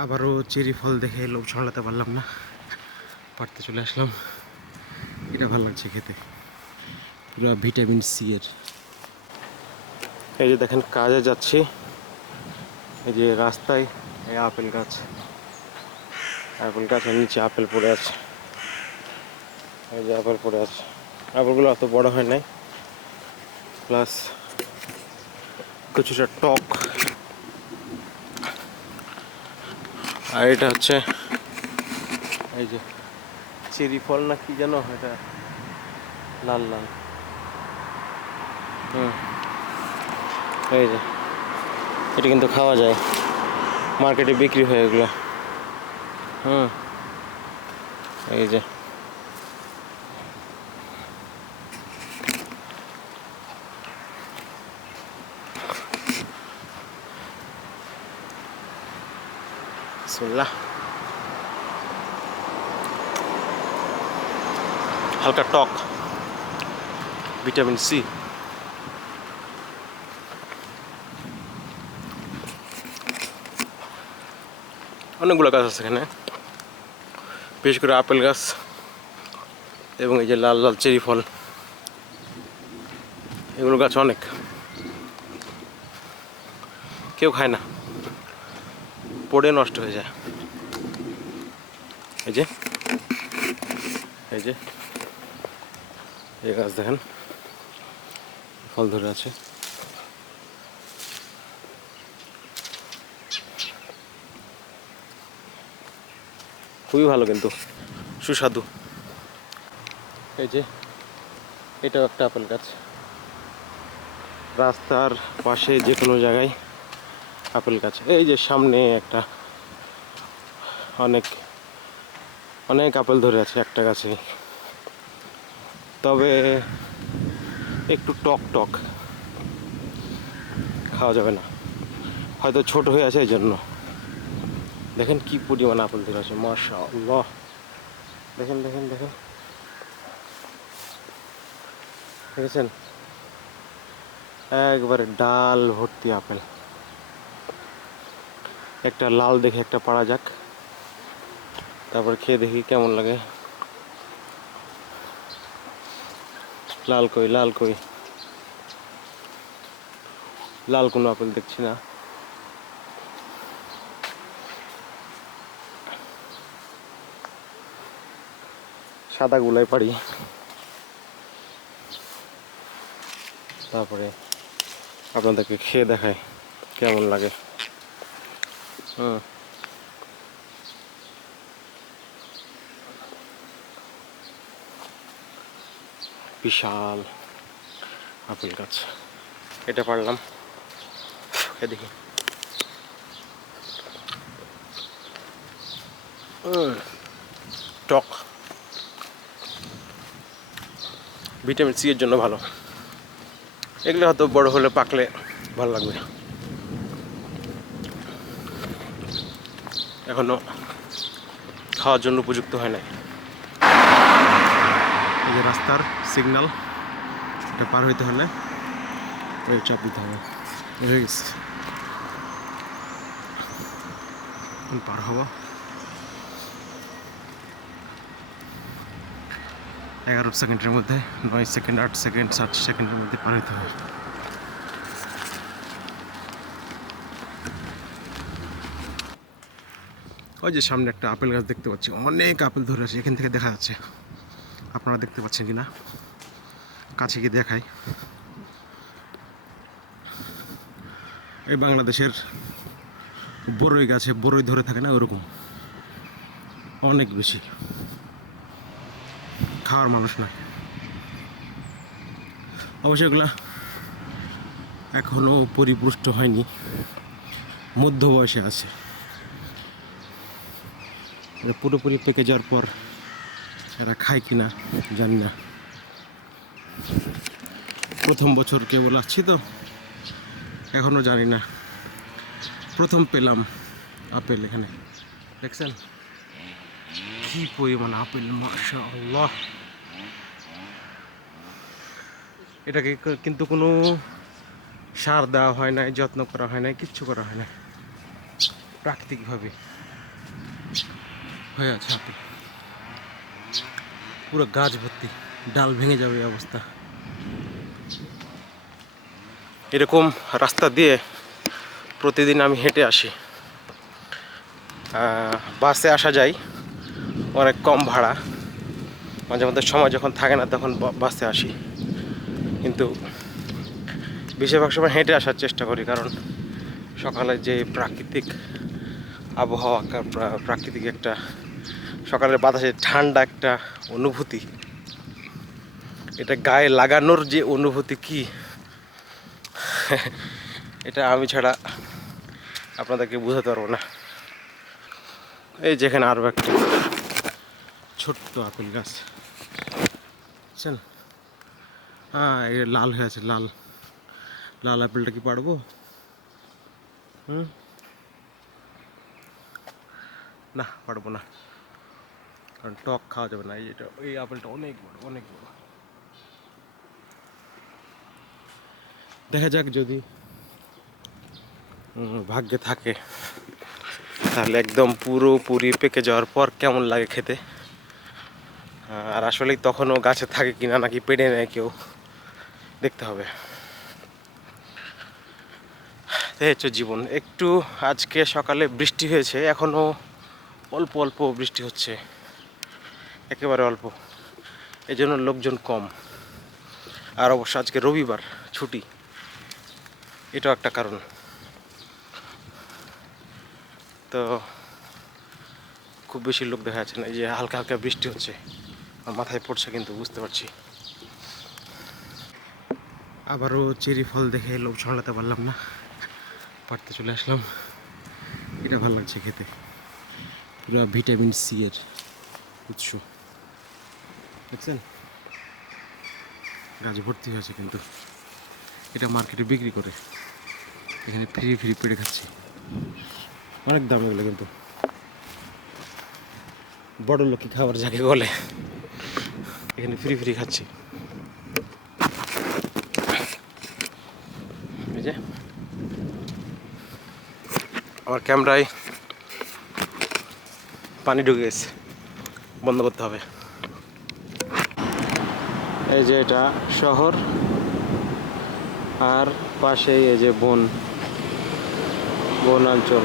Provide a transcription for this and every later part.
আবারও চেরি ফল দেখে লোভ সামলাতে পারলাম না, পাড়তে চলে আসলাম। এটা ভালো লাগছে খেতে, পুরো ভিটামিন সি এর। এই যে দেখেন কাজে যাচ্ছি, এই যে রাস্তায় এই আপেল গাছ, আপেল গাছের নিচে আপেল পড়ে আছে। এই যে আপেল পড়ে আছে, আপেলগুলো অত বড় হয় নাই, প্লাস কিছুটা টক। আর এটা হচ্ছে এই যে চেরি ফল না কি যেন, এটা লাল লাল। এই যে এটা কিন্তু খাওয়া যায়, মার্কেটে বিক্রি হয় এগুলো। এই যে বিসমিল্লাহ, হালকা টক, ভিটামিন সি। অনেকগুলো গাছ আছে এখানে, বিশেষ করে আপেল গাছ এবং এই যে লাল লাল চেরি ফল, এগুলো গাছ অনেক। কেউ খায় না, পড়ে নষ্ট হয়ে যায়। এই যে এই যে এই গাছ দেখেন ফল ধরে আছে। খুবই ভালো, কিন্তু সুস্বাদু। এই যে এটাও একটা আপেল গাছ, রাস্তার পাশে যে কোনো জায়গায় আপেল গাছ। এই যে সামনে একটা অনেক অনেক আপেল ধরে আছে একটা গাছে, তবে একটু টক টক, খাওয়া যাবে না, হয়তো ছোট হয়ে আছে এই জন্য। দেখেন কি পরিমাণ আপেল ধরে আছে, মাশাআল্লাহ। দেখেন দেখেন দেখেন, দেখেছেন একবারে ডাল ভর্তি আপেল। একটা লাল দেখে একটা পাড়া যাক, তারপর খেয়ে দেখি কেমন লাগে। লাল কই, লাল কই, লাল কোনো আপেল দেখছি না। সাদা গুলাই পারি, তারপরে আপনাদেরকে খেয়ে দেখায় কেমন লাগে। বিশাল আপেল গাছ, এটা পারলাম, এদিকে টক, ভিটামিন সি এর জন্য ভালো। এগুলো হয়তো বড় হলে পাকলে ভালো লাগবে, এখনো খাওয়ার জন্য উপযুক্ত হয় নাই। এই যে রাস্তার সিগন্যাল, এটা পার হইতে হলে ওই চাপ দিতে হবে। হয়ে গেছে, পার হওয়া 11 সেকেন্ডের মধ্যে, 9 সেকেন্ড, 8 সেকেন্ড, 7 সেকেন্ডের মধ্যে পার হইতে হবে। ওই যে সামনে একটা আপেল গাছ দেখতে পাচ্ছি, অনেক আপেল ধরে আছে, এখান থেকে দেখা যাচ্ছে। আপনারা দেখতে পাচ্ছেন কিনা, কাছে গিয়ে দেখাই। এই বাংলাদেশের বড়ই গাছে বড়ই ধরে থাকে না, ওরকম অনেক বেশি, খাওয়ার মানুষ নয়। অবশ্যই এগুলা এখনো পরিপুষ্ট হয়নি, মধ্য বয়সে আছে। এটা পুরোপুরি পেকে যাওয়ার পর এরা খায় কিনা জানি না, প্রথম বছর কেবল আসছি তো, এখনো জানি না। প্রথম পেলাম আপেল এখানে, দেখছেন কি পরিমাণ আপেল, মাশাআল্লাহ। এটাকে কিন্তু কোনো সার দেওয়া হয় নাই, যত্ন করা হয় নাই, কিচ্ছু করা হয় না। প্রাকৃতিকভাবে হয়ে আছে আপেল, পুরো গাছ ভর্তি, ডাল ভেঙে যাবে এই অবস্থা। এরকম রাস্তা দিয়ে প্রতিদিন আমি হেঁটে আসি। বাসে আসা যায়, অনেক কম ভাড়া, মাঝে মধ্যে সময় যখন থাকে না তখন বাসে আসি, কিন্তু বেশিরভাগ সময় হেঁটে আসার চেষ্টা করি, কারণ সকালে যে প্রাকৃতিক আবহাওয়া, প্রাকৃতিক একটা সকালের বাতাসে ঠান্ডা একটা অনুভূতি, এটা গায়ে লাগানোর যে অনুভূতি কি এটা আমি ছাড়া আপনাদেরকে বোঝাতে পারবো না। এই যেখানে আরও একটা ছোট্ট আপেল গাছ, বুঝছেন? হ্যাঁ, এই লাল হয়ে আছে, লাল লাল আপেলটা কি পারবো? না, পারবো না, কারণ টক খাওয়া যাবে না। এই আপেলটা অনেক বড়, অনেক বড়। দেখা যাক, যদি ভাগ্যে থাকে তাহলে একদম পুরোপুরি পেকে যাওয়ার পর কেমন লাগে খেতে। আর আসলেই তখনও গাছে থাকে কিনা, নাকি পেড়ে নেয় কেউ, দেখতে হবে। এই হচ্ছে জীবন। একটু আজকে সকালে বৃষ্টি হয়েছে, এখনও অল্প অল্প বৃষ্টি হচ্ছে, একেবারে অল্প, এই জন্য লোকজন কম। আর অবশ্য আজকে রবিবার, ছুটি, এটাও একটা কারণ। তো খুব বেশি লোক দেখা যাচ্ছে না। এই যে হালকা হালকা বৃষ্টি হচ্ছে, আমার মাথায় পড়ছে, কিন্তু বুঝতে পারছি। আবারও চেরি ফল দেখে লোভ সামলাতে পারলাম না, পাড়তে চলে আসলাম। এটা ভালো লাগছে খেতে, পুরো ভিটামিন সি এর উৎস, দেখছেন? গাছ ভর্তি হয়েছে, কিন্তু এটা মার্কেটে বিক্রি করে, এখানে ফ্রি ফ্রি পেড়ে খাচ্ছি। অনেক দাম এগুলো, কিন্তু বড় লোকই খাবার যাকে বলে, এখানে ফ্রি ফ্রি খাচ্ছি। এই যে আমার ক্যামেরায় পানি ঢুকে গেছে, বন্ধ করতে হবে। এই যে এটা শহর, আর পাশেই এই যে বনাঞ্চল।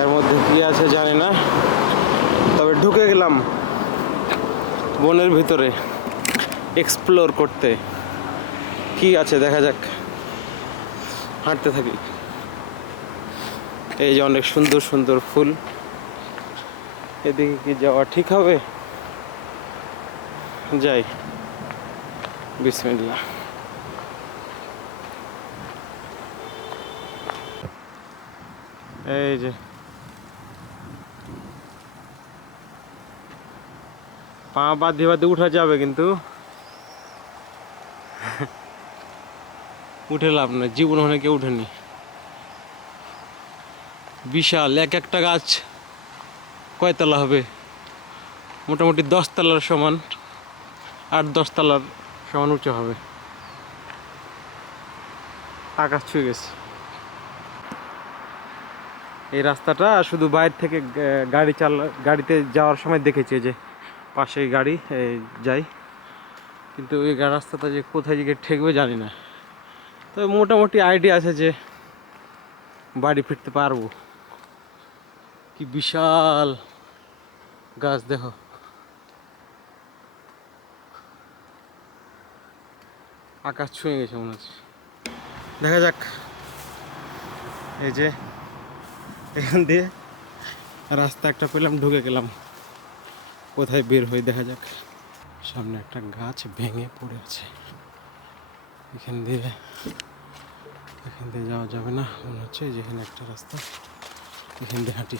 এর মধ্যে কি আছে জানি না, তবে ঢুকে গেলাম বনের ভিতরে এক্সপ্লোর করতে। কি আছে দেখা যাক, হাঁটতে থাকি। এই যে অনেক সুন্দর সুন্দর ফুল, এদিকে কি যাওয়া ঠিক হবে? যাই, বিসমিল্লাহ। এই যে পা বাঁধে বাঁধে উঠা যাবে, কিন্তু উঠে লাভ না, জীবন ওখানে কেউ উঠেনি। বিশাল, এক একটা গাছ কয়তলা হবে? মোটামুটি 10 তলার সমান, 8-10 তলার সমান উঁচু হবে। আকাশ ছুঁয়ে গেছে। এই রাস্তাটা শুধু বাইরে থেকে গাড়িতে যাওয়ার সময় দেখেছি, যে পাশেই গাড়ি যায়, কিন্তু এই রাস্তাটা যে কোথায় গিয়ে ঠেকবে জানি না। তবে মোটামুটি আইডিয়া আছে যে বাড়ি ফিরতে পারবো। কি বিশাল গাছ দেখো, আকাশ ছুঁয়ে গেছে মনে হচ্ছে। দেখা যাক, এই যে এখান দিয়ে রাস্তা একটা পেলাম, ঢুকে গেলাম, কোথায় বের হয়ে দেখা যাক। সামনে একটা গাছ ভেঙে পড়ে আছে, এখান দিয়ে যাওয়া যাবে না মনে হচ্ছে। যেখানে একটা রাস্তা, এখান দিয়ে হাঁটি,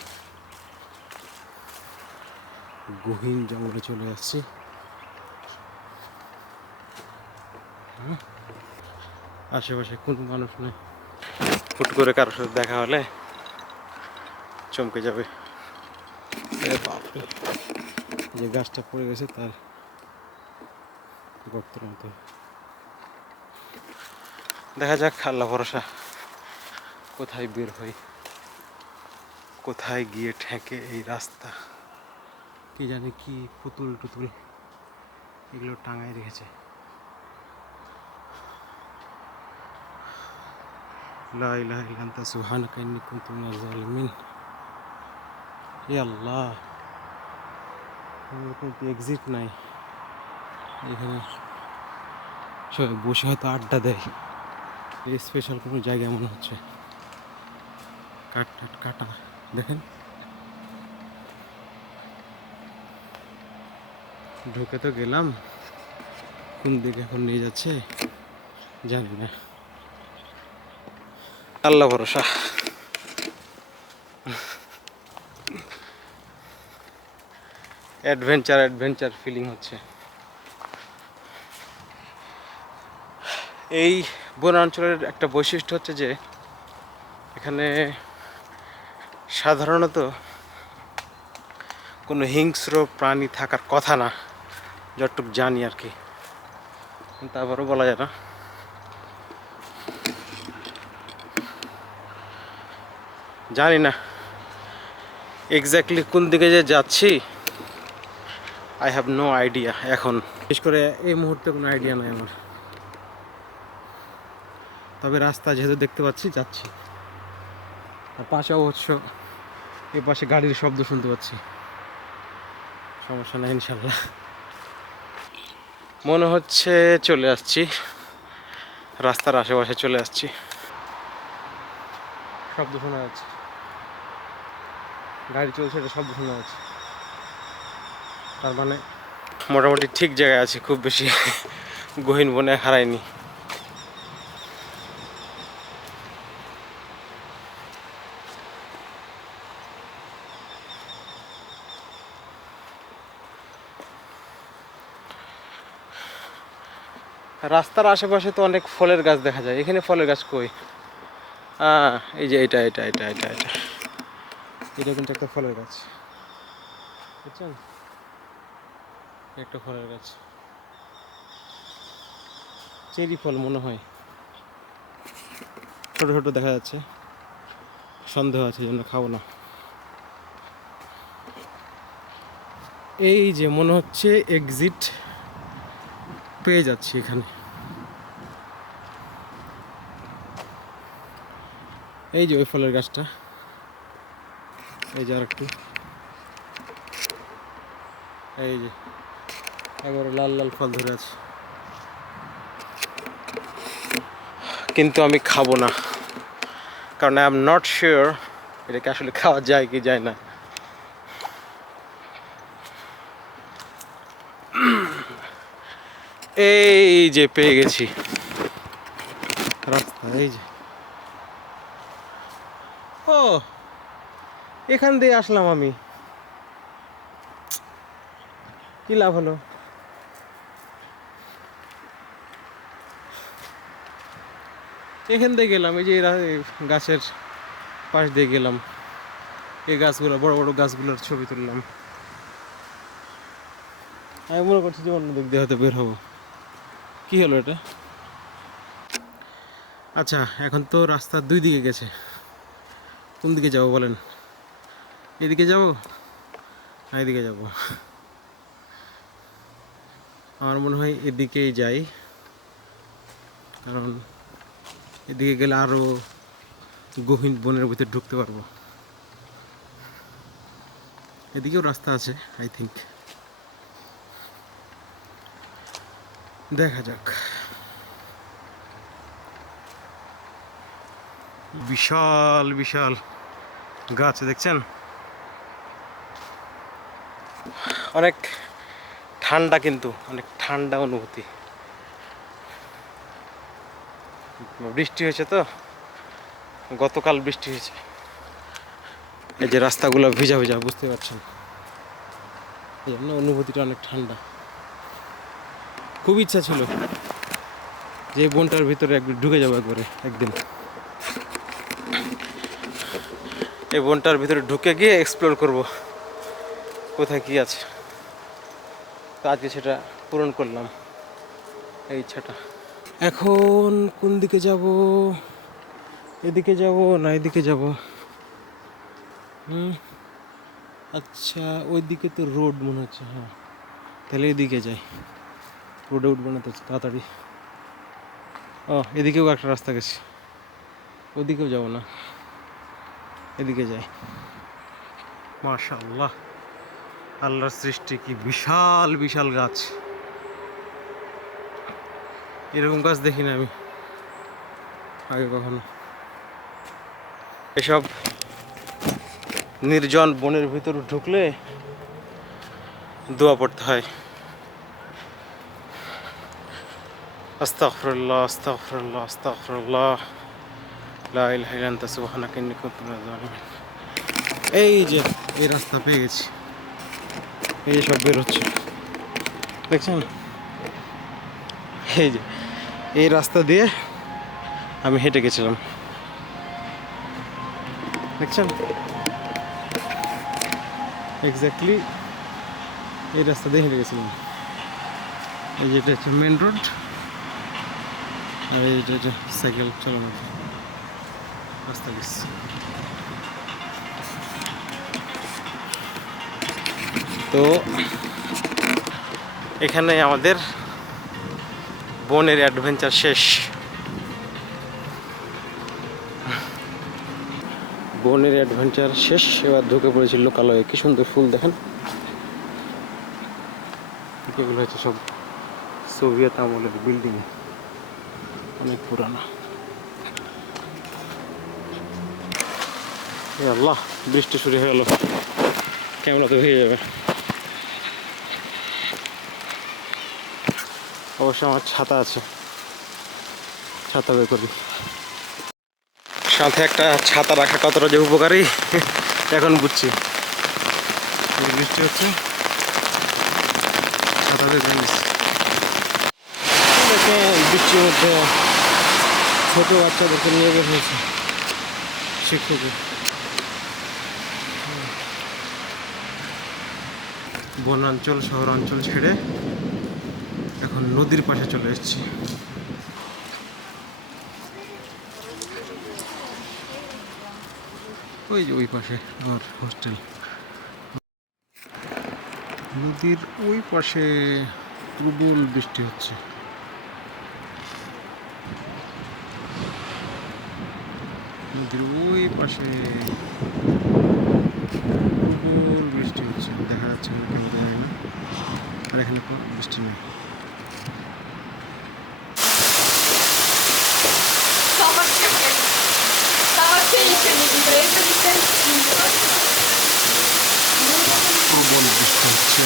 গহীন জঙ্গলে চলে আসছি। আশেপাশে কোনো মানুষ নেই, হুট করে কারোর সাথে দেখা হলে চমকে যাবে। বাপরে, যে গাছটা পড়ে গেছে তার গর্তের মতো। দেখা যাক, আল্লাহ ভরসা। কোথায় বের হই, কোথায় গিয়ে ঠেকে এই রাস্তা। কি জানি কি পুতুল টুতুল এগুলো টাঙায় রেখেছে। লা ইলাহা ইল্লা আনতা সুবহানাকা ইন্নী কুনতু মিনাজ জালিমিন। হে আল্লাহ, কিন্তু এক্সিট নাই এখানে, সবাই বসে হয়তো আড্ডা দেয়। স্পেশাল কোনো জায়গা মনে হচ্ছে। কাট টাট কাটা দেখেন। ঢুকে তো গেলাম, কোন দিকে এখন নিয়ে যাচ্ছে জানি না, আল্লাহ ভরসা। অ্যাডভেঞ্চার অ্যাডভেঞ্চার ফিলিং হচ্ছে। এই বনাঞ্চলের একটা বৈশিষ্ট্য হচ্ছে যে এখানে সাধারণত কোনো হিংস্র প্রাণী থাকার কথা না, যতটুকু জানি আর কি, তারপরও বলা যায় না। জানি না এক্স্যাক্টলি কোন দিকে যে যাচ্ছি, আই হ্যাভ নো আইডিয়া। এখন বিশেষ করে এই মুহূর্তে কোনো আইডিয়া নাই আমার, তবে রাস্তা যেহেতু দেখতে পাচ্ছি যাচ্ছি। আর পাশে অবশ্য এ পাশে গাড়ির শব্দ শুনতে পাচ্ছি, সমস্যা নেই ইনশাল্লাহ। মনে হচ্ছে চলে আসছি, রাস্তার আশেপাশে চলে আসছি। শব্দ শোনা যাচ্ছে, গাড়ি চলছে, এটা শব্দ শোনা যাচ্ছে, তার মানে মোটামুটি ঠিক জায়গায় আছি, খুব বেশি গহীন বনে হারাইনি। রাস্তার আশেপাশে তো অনেক ফলের গাছ দেখা যায়, এখানে ফলের গাছ কই? এই যে এটা এটা এটা এটা এটা এটা কিন্তু একটা ফলের গাছ, বুঝছেন? একটা ফলের গাছ, চেরি ফল মনে হয়, ছোট ছোট দেখা যাচ্ছে, সন্দেহ আছে জন্য খাবো না। এই যে মনে হচ্ছে এক্সিট পেয়ে যাচ্ছি এখানে। এই যে ওই ফলের গাছটা, এই যে আর একটু, এই যে এবারে লাল লাল ফল ধরে আছে, কিন্তু আমি খাবো না, কারণ আই এম নট শিওর এটাকে আসলে খাওয়া যায় কি যায় না। এই যে পেয়ে গেছি রাস্তা, এই যে, ও এখান দিয়ে আসলাম আমি, কি লাভ হলো? এখান দিয়ে গেলাম, এই যে গাছের পাশ দিয়ে গেলাম, এই গাছগুলো বড় বড় গাছগুলোর ছবি তুললাম। আমি মনে করছি যে অন্য দিক দিয়ে হয়তো বের হবো। কি হলো এটা? আচ্ছা, এখন তো রাস্তা দুই দিকে গেছে, কোন দিকে যাবো বলেন? এদিকে যাবো না এদিকে যাবো? আমার মনে হয় এদিকেই যাই, কারণ এদিকে গেলে আরো গহীন বনের ভিতরে ঢুকতে পারবো। এদিকেও রাস্তা আছে আই থিঙ্ক, দেখা যাক। বিশাল বিশাল গাছ দেখছেন, অনেক ঠান্ডা, কিন্তু অনেক ঠান্ডা অনুভূতি। বৃষ্টি হয়েছে তো, গতকাল বৃষ্টি হয়েছে, এই যে রাস্তাগুলো ভিজা ভিজা, বুঝতে পারছেন, এই জন্য অনুভূতিটা অনেক ঠান্ডা। খুব ইচ্ছা ছিল যে বনটার ভিতরে একদিন ঢুকে যাবো, একবারে একদিন এই বনটার ভিতরে ঢুকে গিয়ে এক্সপ্লোর করব কোথায় কি আছে। তো আজকে সেটা পূরণ করলাম, এই ইচ্ছাটা। এখন কোন দিকে যাব? এদিকে যাব না এদিকে যাব? আচ্ছা ওইদিকে তো রোড মনে হচ্ছে। হ্যাঁ তাহলে এদিকে যাই, রোডে উঠবো না তো তাড়াতাড়ি। ও এদিকেও একটা রাস্তা গেছে, ওদিকেও যাব না, এদিকে যাই। মাশাআল্লাহ, আল্লাহর সৃষ্টি কি বিশাল বিশাল গাছ, এরকম গাছ দেখি না আমি আগে কখনো। এসব নির্জন বনের ভিতর ঢুকলে দোয়া পড়তে হয়। আস্তাগফিরুল্লাহ আস্তাগফিরুল্লাহ আস্তাগফিরুল্লাহ লা ইলাহা ইল্লা আনতা সুবহানাকা ইন্নী কুনতু মিনাজ জালিমিন। এই যে এই রাস্তা পেয়ে গেছি, এই যে সব বের হচ্ছে দেখছেন, এই যে এই রাস্তা দিয়ে আমি হেঁটে গেছিলাম দেখছেন, এক্স্যাক্টলি এই রাস্তা দিয়ে হেঁটে গেছিলাম। এই যেটা হচ্ছে মেন রোড, আর এইটা সাইকেল চালানোর রাস্তা গেছে। তো এখানে আমাদের বনের অ্যাডভেঞ্চার শেষ। বনের অ্যাডভেঞ্চার শেষ, এবার ঢুকে পড়েছিল লোকালয়ে। কি সুন্দর ফুল দেখেন, এগুলো হচ্ছে সব সোভিয়েত আমলের বিল্ডিং, অনেক পুরানো। আল্লাহ, বৃষ্টি শুরু হয়ে গেল, ক্যামেরা তো ভেঙে যাবে। অবশ্য আমার ছাতা আছে, ছাতা বের করি। সাথে একটা ছাতা রাখা কতটা যে উপকারী এখন বুঝছি। বৃষ্টি হচ্ছে, ছাতা বের করে নিচ্ছি। বৃষ্টির মধ্যে ছোট বাচ্চাদেরকে নিয়ে বের হয়েছে শিক্ষকের। বনাঞ্চল শহরাঞ্চল ছেড়ে এখন নদীর পাশে চলে এসেছি। ওই যে ওই পাশে আমার হোস্টেল, নদীর ওই পাশে প্রবল বৃষ্টি হচ্ছে। নদীর ওই পাশে প্রবল বৃষ্টি হচ্ছে, দেখা যাচ্ছে না কেন যায় না, আর এখানে কোনো বৃষ্টি নেই। প্রবল বৃষ্টি হচ্ছে।